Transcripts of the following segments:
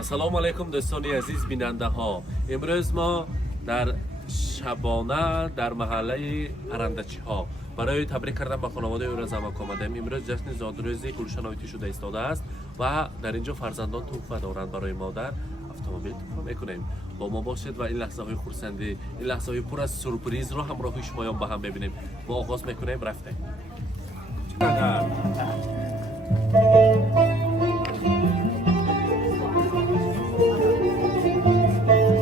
السلام علیکم دوستان عزیز بیننده ها. امروز ما در شبانه در محله ارندچی ها برای تبریک کردن به خانواده او را جمع آمدیم. امروز جشن زادروزی گلشن شده ایستاده است و در اینجا فرزندان تحفه دارند برای مادر. اتومبیل تحفه میکنیم. با ما باشید و این لحظه های خرسندی، این لحظه های پر از سورپرایز رو همراه شما با هم ببینیم. ما آغاز میکنیم. رفتیم.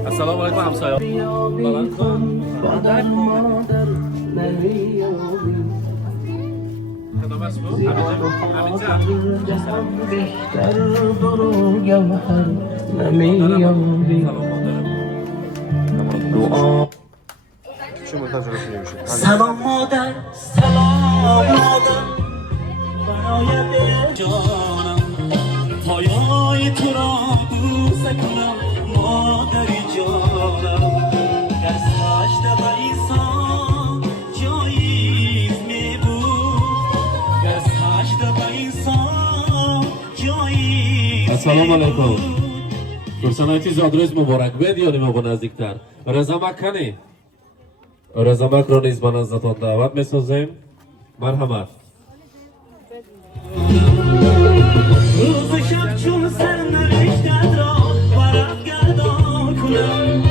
السلام علیکم همسایه. بلند کن. خدمت اسمو حمیدجان. سلام مادر، سلام مادر، برای جانم پایای تو را بوسه کنم مادری جانم. در سجده به انسان جایز می بود، در سجده به انسان جایز. السلام علیکم. فرسانایتی زادروز مبارک بید یادیم با نزدیکتر. رزمک کنی؟ رزمک رو نیز به نزدتان دعوت می سازیم. مرحمت. روز شب چون سرنوشتت را ورق گردان کنم،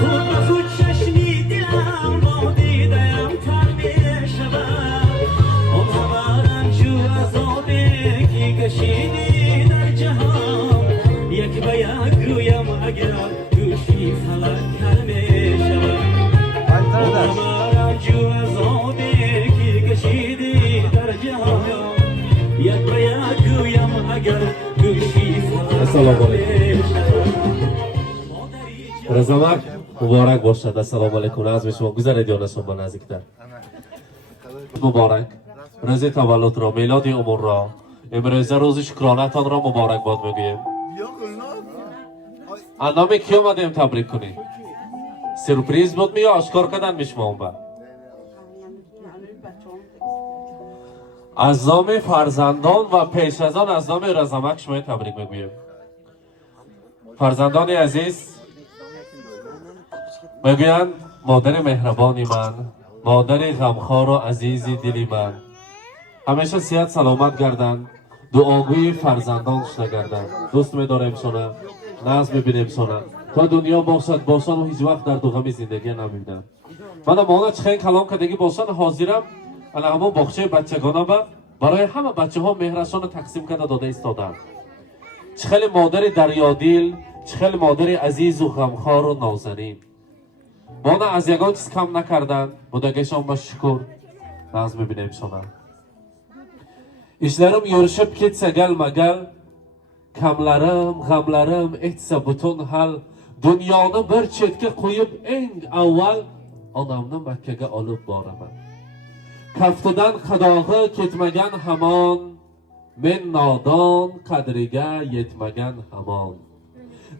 خود به خود چشمی دلم با دیدم تر می شود. اون همه رنجو عذابی که کشیدی در جهان، یک به یک گویم اگر گوشی فلک کر می شود. اون همه رنجو عذابی که کشیدی در جهان، یک به یک گویم اگر گوشی السلام علیکم. رزمک مبارک باشد. السلام علیکم. از شما گذارید یا نشون به نزدیکتر. مبارک. روز تولد را، میلاد عمر را، امروز روز شکرانتان را مبارک باد میگویم. نام کی آمدیم تبریک کنیم؟ سرپریز بود یا آشکار کردن میشما اون بعد؟ از نام فرزندان و پیش از آن از نام رزمک شما تبریک میگویم. فرزندان عزیز میگویند مادر مهربانی من، مادر غمخوار و عزیز دلی من، همیشه صحت سلامت گردن، دعاگوی فرزندان شده گردن. دوست می‌داریم شونه، ناز می‌بینیم شونه. تا دنیا باشد باشن و هیچ وقت در غم زندگی نمی‌بینن. من مانا چخین کلام کردگی باشن حاضرم انا همون باغچه بچگانه برای همه بچه ها مهرشان تقسیم کرده داده ایستادند. چخیلی مادر دریادیل، چخیلی مادر عزیز و غمخوار و نازنین. مانا از یگان چیز کم نکردن. بودگیشان با شکر ناز میبینیم شما. işlerim yoruşup gitse gelme gel, kamlarım, gamlarım etse bütün hal, dünyanı bir chetga qo'yib eng avval onamni Makkaga olib boraman. Kaftidan qadog'i ketmagan hamon, men nodon qadriga yetmagan hamon.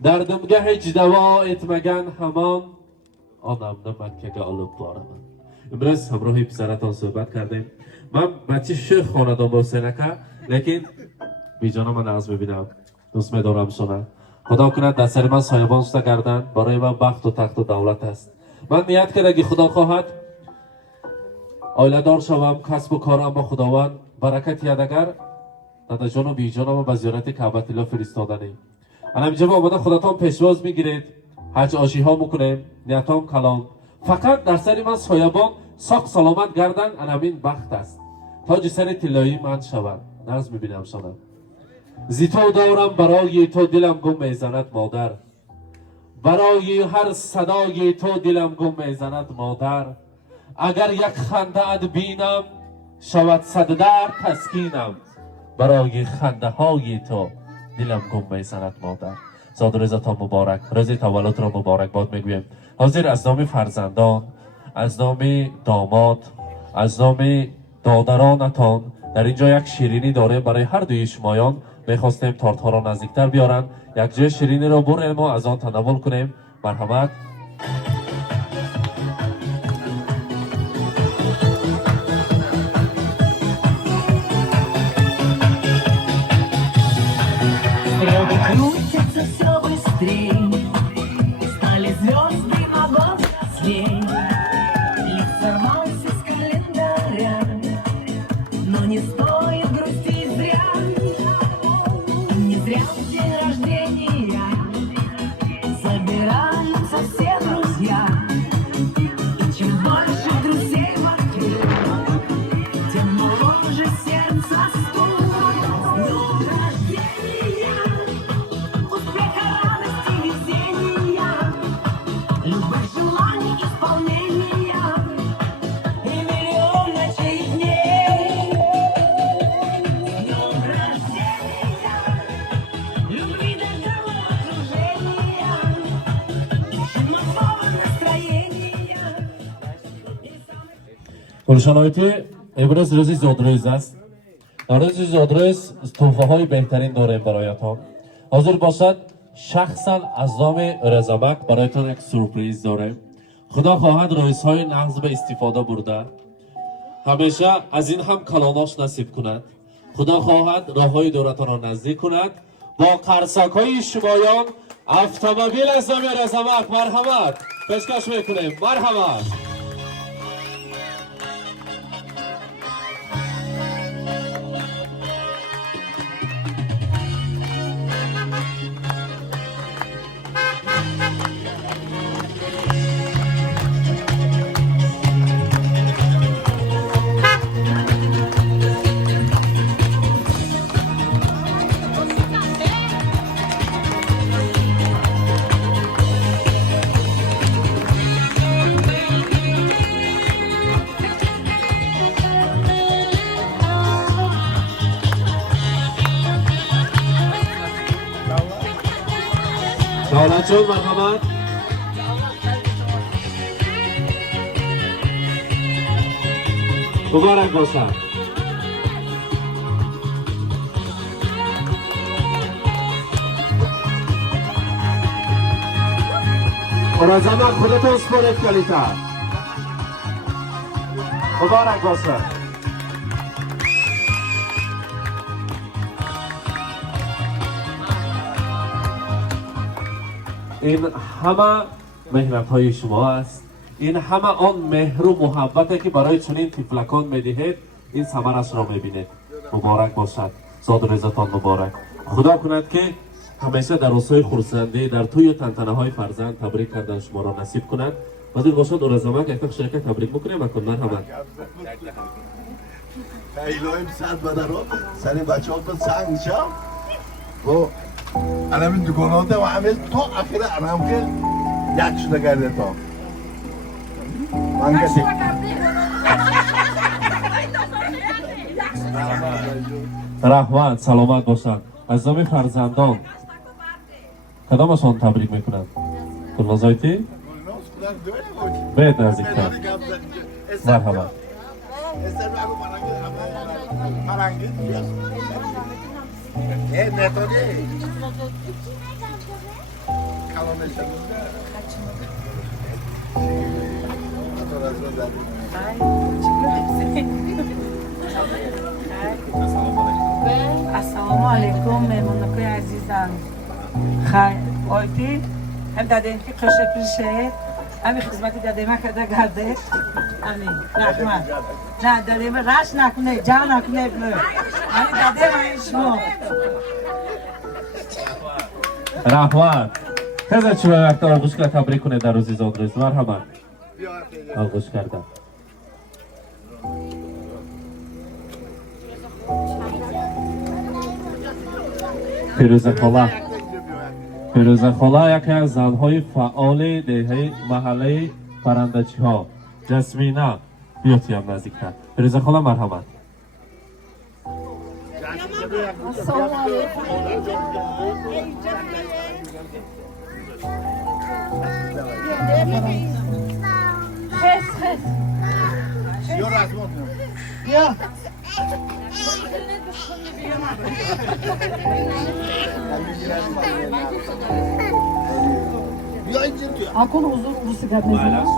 Dardimga hech davo etmagan hamon, onamni Makkaga olib boraman. Imroz hamrohi pizaraton suhbat kardیم. من بچه شیخ خاندان حسین اکا، لیکن بیجانا من از ببینم. دوست می‌دارم شما. خدا کنه دست من سایبان شده گردن، برای من بخت و تخت و دولت است. من نیت کردم اگه خدا خواهد آیله دار شوم، کسب و کارم با خداوند برکت یادگر دادا جان و بیجانا به زیارت کعبه الله فرستادنی. انا اینجا آمده خداتون پیشواز میگیرید، حج آشی ها میکنیم، نیتام کلام. فقط در سر من سایبان ساق سلامت گردن، همین بخت است. تاج سر طلایی من شود. ناز میبینم شما. زیتو دارم برای تو دلم گم میزند مادر. برای هر صدای تو دلم گم میزند مادر. اگر یک خنده ات بینم شود صد در تسکینم. برای خنده های تو دلم گم میزند مادر. زادروزتان مبارک. روز تولد را مبارک باد میگویم. حاضر از نام فرزندان، از نام داماد، از نام دادرانتان در اینجا یک شیرینی داره برای هر دوی شمایان. میخواستیم تارت ها را نزدیکتر بیارن. یک جای شیرینی را بریم و از آن تناول کنیم. مرحمت. Krutce se گلشنایتی امروز روزی زودروز است. در روزی زودروز توفه های بهترین داریم برایتان. حاضر باشد شخصا از نام رزمک برایتان یک سورپریز داریم. خدا خواهد رویس های نغز به استفاده برده همیشه از این هم کلاناش نصیب کند. خدا خواهد راه های دورتان را نزدیک کند. با قرصک های شمایان автомобиль از نام رزمک مرحمت پیشکش میکنیم. مرحمت. دولتجان مرحمت. مبارک باشد. مرزمک خودتون سپرد کلیتر. مبارک باشد. این همه مهنت های شما است. این همه آن مهر و محبتی که برای چنین طفلکان میدهید این ثمرش را میبینید. مبارک باشد. زاد و رزتان مبارک. خدا کند که همیشه در روزهای خرسندی در توی و تنتنه های فرزند تبریک کردن شما را نصیب کند. حاضر باشد و رزمک یک شرکت تبریک بکنیم اکن مرحمت. خیلی صد بدرو سری بچه ها کن سنگ شم و الان این دکانات و عمل تا اخیره الان که یک شده کرده تا من کسی رحمت سلامت باشند. از نام فرزندان کدامشان تبریک میکنند؟ گلنازایتی؟ باید نزدیکتر. مرحبا. Assalomu alaykum mehmonlar azizam. Xayr, oyti hem dadamki qo'shiq qilishadi. Ham xizmati dadamga kada gardi. Amin. Rahmat. Na dadam rash nakune, jan nakune. Ani dadam ani shmo. رحمت. خیلی چه وقت آغوش که تبریک کنه در روزی زادروز. مرحبا. آغوش کردم. فیروزه خالا یکی از زنهای فعال دهه محله پرندچی ها. جسمینا بیاتی هم نزدیکتر. فیروزه خالا مرحبا. Акон huzur burası gelmez.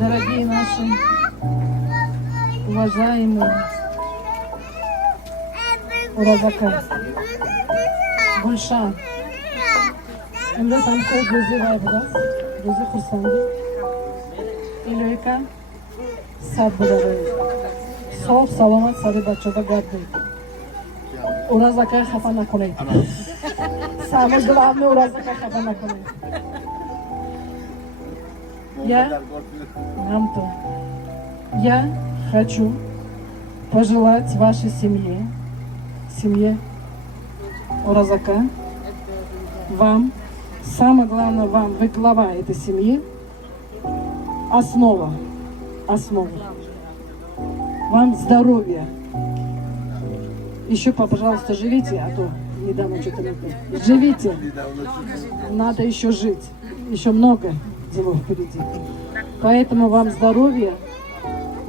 Дорогие наши, уважаемые Уразака, Гульшан, امروز هم خود روزی وای بودست، روزی خورسندی ایلویکا سب بداره صاف سلامت سری بچه دا گرده Уразака خفا نکنید سامش دل همه Уразака خفا نکنید Я хочу пожелать вашей семье Уразака, вам, самое главное вам, вы глава этой семьи, основа. Вам здоровья. Еще, пожалуйста, живите, а то недавно что-то не было. Живите. Надо еще жить. Еще много делов впереди. Поэтому вам здоровья,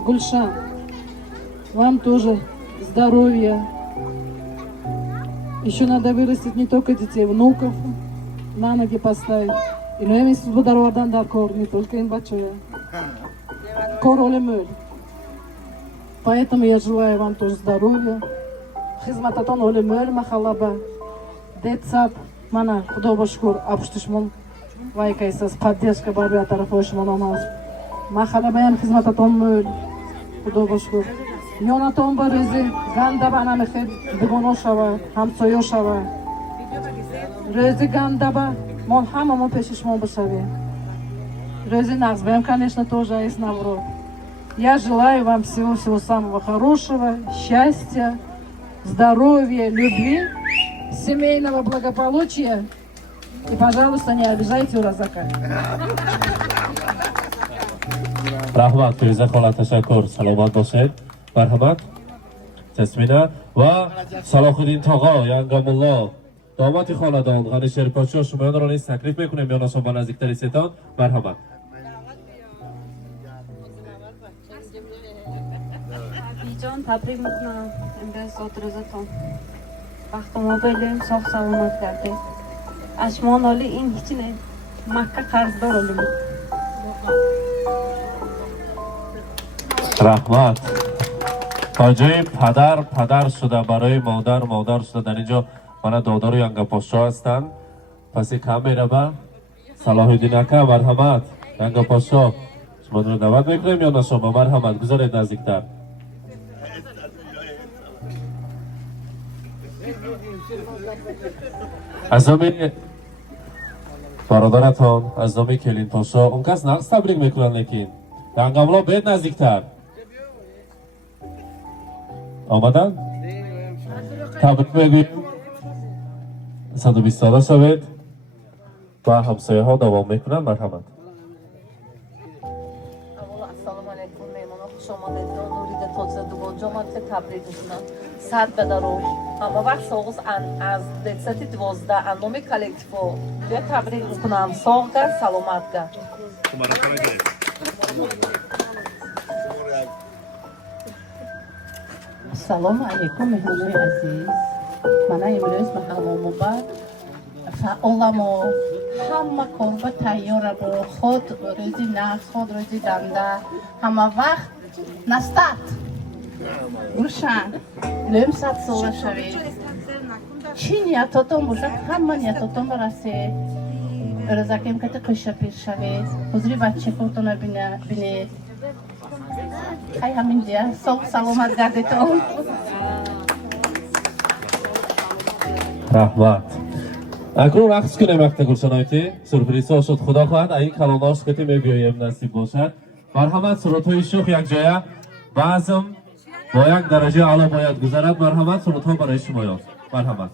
Гульшан, вам тоже здоровья. Еще надо вырастить не только детей, внуков на ноги поставить. И ну, я благодарен Дакор, не только им большое. Король. Поэтому я желаю вам тоже здоровья. Хизмататон олемер махалаба. Детсап, мана, худоба шкур, абштушмон. Вайкайсас, поддержка барбия тарафошмон амаз. Махалабаям хизмататон мөл. Худоба шкур. Йонатон барызи, ганда бана мехед, дгоно шава, хамсойо шава. Рözi гандаба, мон хамамон пешишмон башаве. Рözi нахзбаем, конечно, тоже есть наврод. Я желаю вам всего-всего самого хорошего, счастья, здоровья, любви, семейного благополучия. И, пожалуйста, не обижайте Уразака. رحمت فیروزه خاله تشکر سلامت باشید مرحمت تسمینا و صلاح الدین تاغا ینگام الله دامت خاندان غنی شریف‌پاشا شمایان را نیز تکلیف میکنیم یا ناسان با نزدیکتری ستان مرحمت جان تبریک میکنم امروز صد روزتون وقت ما بلیم صاف سلامت کرده اشمان عالی این هیچی نه مکه قرضدار عالی رحمت تاجه پدر شده برای مادر شده در اینجا من دادار ینگا پاشا هستند پس کم میره با صلاح الدین اکا مرحمت ینگا پاشا شما رو دعوت میکنیم یا نه شما مرحمت گذارید نزدیکتر از نام برادرتان از نام کلین پاشا اون کس نقص تبریک میکنن لیکن ینگاملا بید نزدیکتر آمدن؟ تبریک میگویم 120 ساله شوید و همسایه ها دوام میکنن مرحمت السلام علیکم میمونم خوش آمدید نورید تازه دوباره جامعه تبریک میکنم صد بدارو اما وقت ساغز از دستتی 12 انومی کلکتیفو بیا تبریک میکنم ساغ گر سلامت گر السلام علیکم مهمونای عزیز من امروز محلامو با فعالم و همه کار تیاره با خود روزی نقص خود روزی دنده همه وقت نستد روشن لیم 100 ساله شوید چی نیتاتون باشد همه نیتاتون برسید رزاکیم که قشه پیش شوید حضوری بچه کورتون بینید خیلی همین دیگه صبح سلامت گردتون رحمت اکنون رقص کنیم وقت گلشنایتی سورپریز ها شد خدا خواهد این کلان عاشقتی میبیایم نصیب باشد مرحمت سرود های شوخ یک جایه بعضم با یک درجه علا باید گذارد مرحمت سرود ها برای شما یاد مرحمت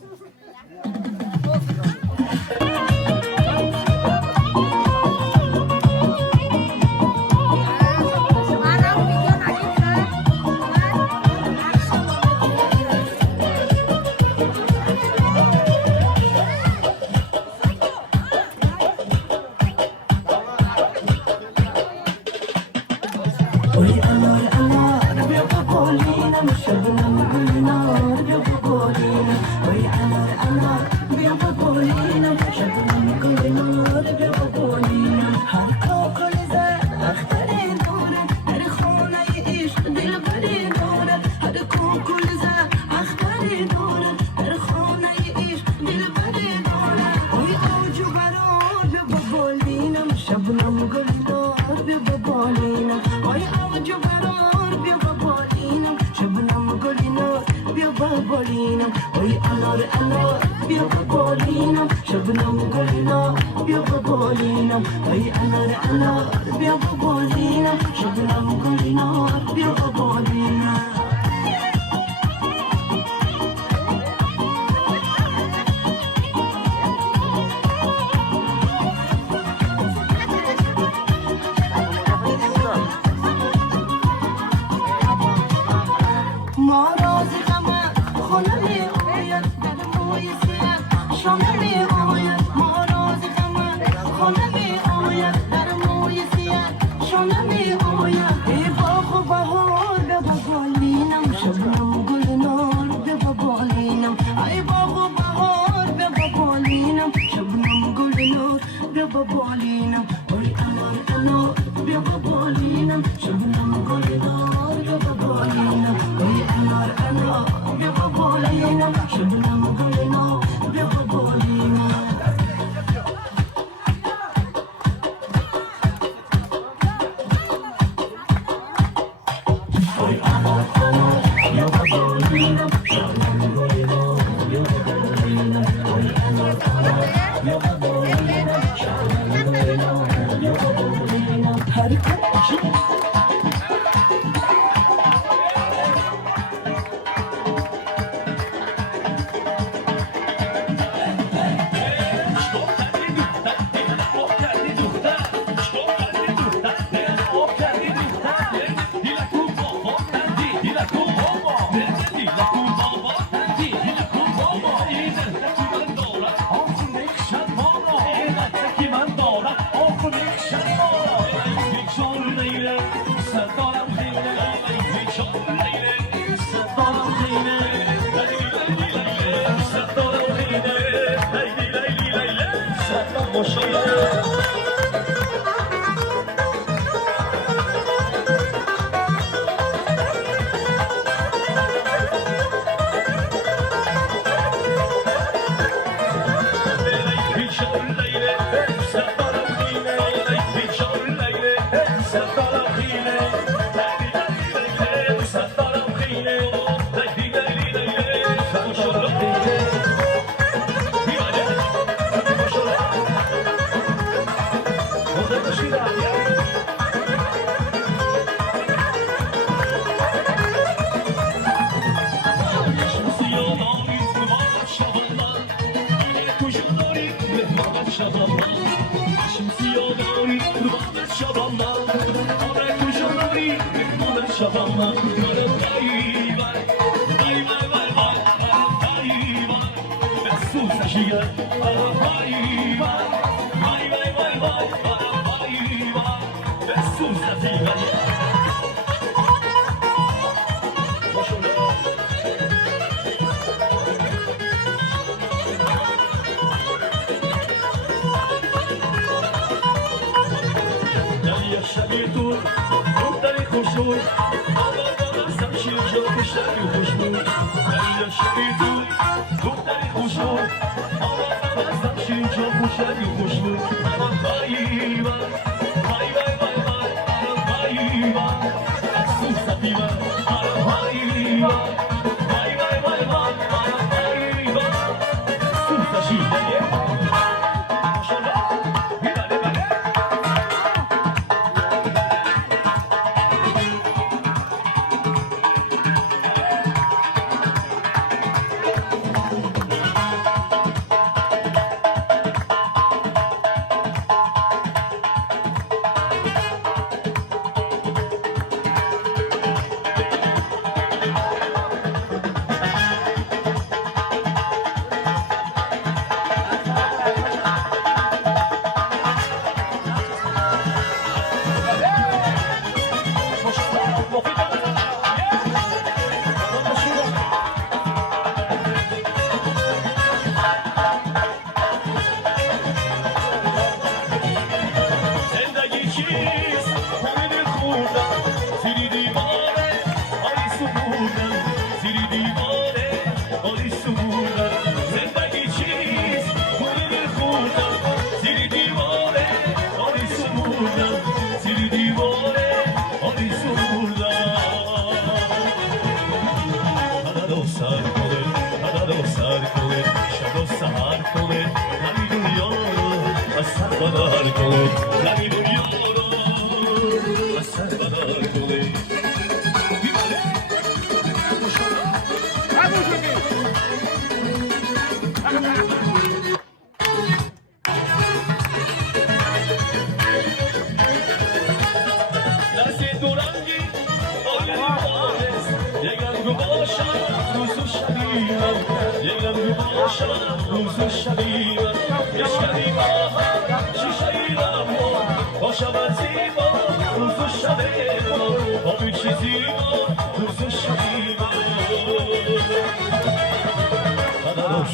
شونه با بالینم باری انار بیا با بالینم شبنم گلدار بیا با بالینم باری انار بیا با بالینم شبنم گلدار بیا با بالینم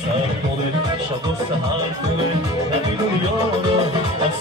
سر کنه شب و سهر کنه همین دنیا رو از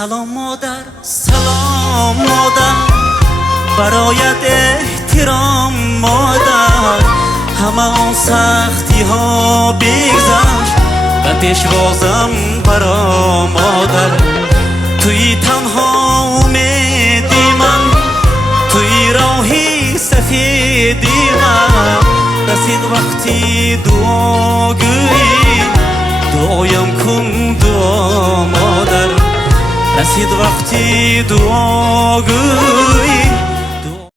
سلام مادر سلام مادر برایت احترام مادر همه آن سختی ها بگذشت و پیشوازم برا مادر توی تنها امیدی من توی راهی سفیدی من رسید وقتی دعاگویی دعایم کن دعا مادر رسید وقتی دعاگویی